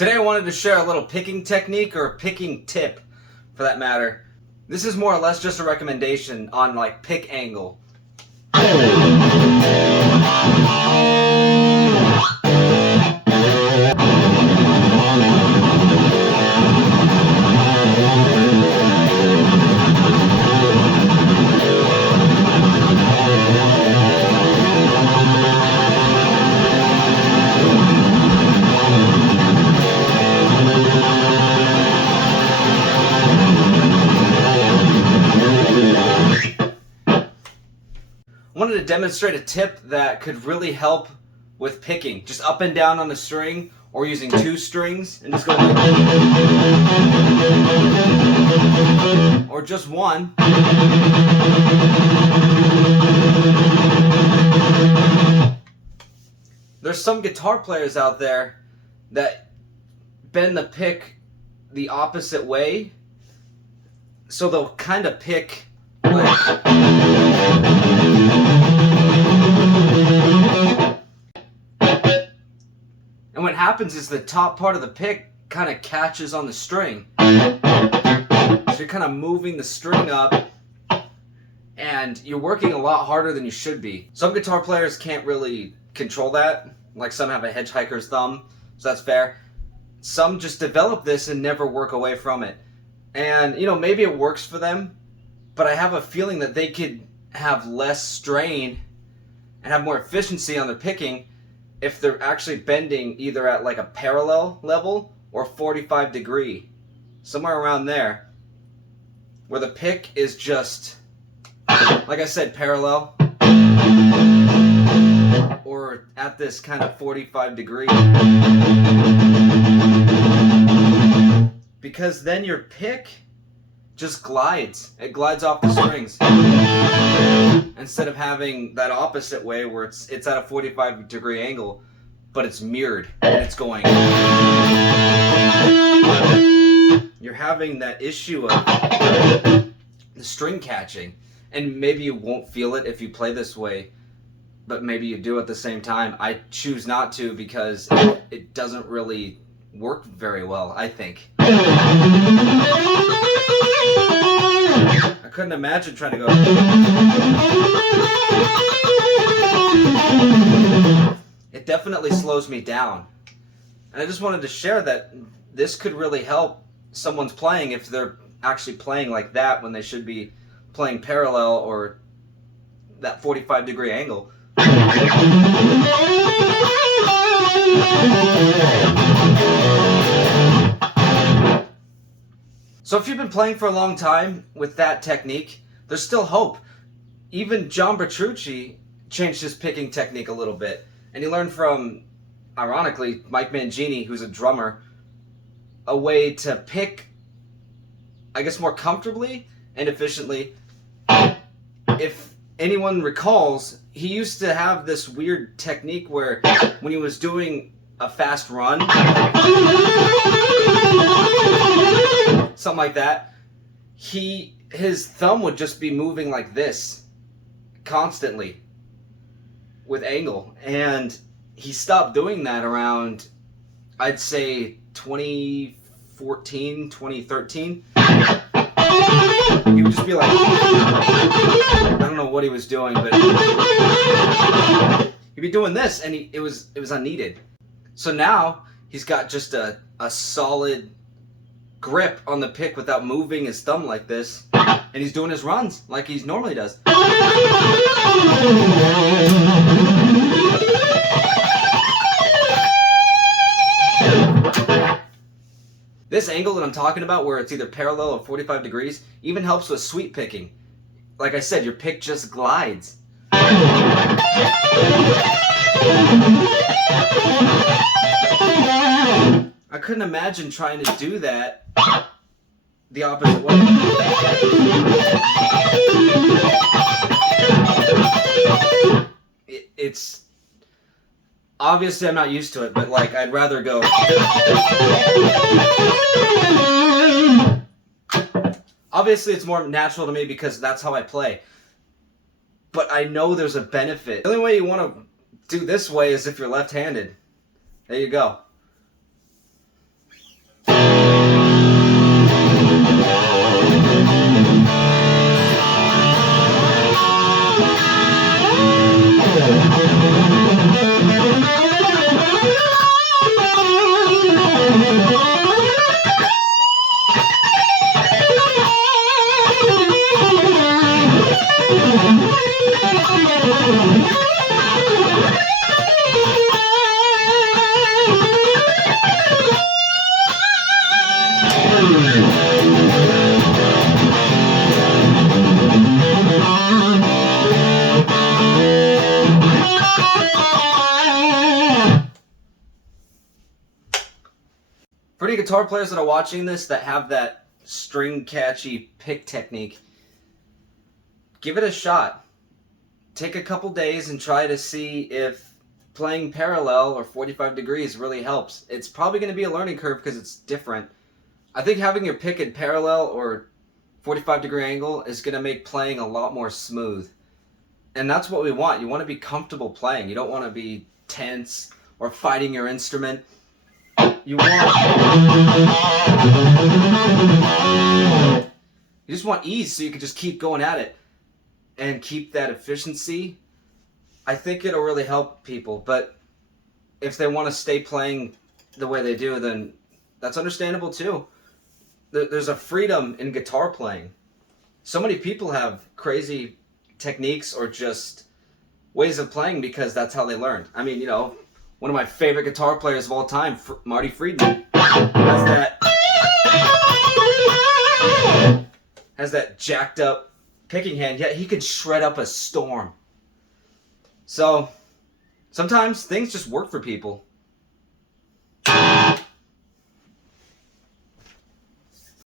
Today I wanted to share a little picking technique, or a picking tip for that matter. This is more or less just a recommendation on like pick angle. I wanted to demonstrate a tip that could really help with picking. Just up and down on the string, or using two strings and just go like, or just one. There's some guitar players out there that bend the pick the opposite way, so they'll kind of pick like, and what happens is the top part of the pick kind of catches on the string. So you're kind of moving the string up, and you're working a lot harder than you should be. Some guitar players can't really control that. Like some have a hitchhiker's thumb, so that's fair. Some just develop this and never work away from it. And, you know, maybe it works for them, but I have a feeling that they could have less strain and have more efficiency on their picking if they're actually bending either at like a parallel level or 45 degree, somewhere around there, where the pick is just, like I said, parallel, or at this kind of 45 degree. Because then your pick just glides. It glides off the strings. Instead of having that opposite way where it's at a 45 degree angle, but it's mirrored and it's going. You're having that issue of the string catching. And maybe you won't feel it if you play this way, but maybe you do at the same time. I choose not to because it doesn't really work very well, I think. I couldn't imagine trying to go. It definitely slows me down. And I just wanted to share that this could really help someone's playing if they're actually playing like that when they should be playing parallel or that 45 degree angle. So if you've been playing for a long time with that technique, there's still hope. Even John Petrucci changed his picking technique a little bit, and he learned from, ironically, Mike Mangini, who's a drummer, a way to pick, I guess, more comfortably and efficiently. If anyone recalls, he used to have this weird technique where when he was doing a fast run, something like that, his thumb would just be moving like this constantly with angle. And he stopped doing that around, I'd say, 2014, 2013. He would just be like, I don't know what he was doing, but he'd be doing this, and it was unneeded. So now he's got just a solid grip on the pick without moving his thumb like this, and he's doing his runs like he normally does. This angle that I'm talking about, where it's either parallel or 45 degrees, even helps with sweep picking. Like I said, your pick just glides. I couldn't imagine trying to do that the opposite way. It's obviously I'm not used to it, but like I'd rather go. Obviously it's more natural to me because that's how I play. But I know there's a benefit. The only way you want to do this way is if you're left-handed. There you go. For any guitar players that are watching this that have that string catchy pick technique, give it a shot. Take a couple days and try to see if playing parallel or 45 degrees really helps. It's probably going to be a learning curve because it's different. I think having your pick in parallel or 45-degree angle is going to make playing a lot more smooth. And that's what we want. You want to be comfortable playing. You don't want to be tense or fighting your instrument. You just want ease so you can just keep going at it and keep that efficiency. I think it'll really help people. But if they want to stay playing the way they do, then that's understandable too. There's a freedom in guitar playing. So many people have crazy techniques or just ways of playing because that's how they learned. I mean, one of my favorite guitar players of all time, Marty Friedman, has that jacked up picking hand, yet he could shred up a storm. So sometimes things just work for people.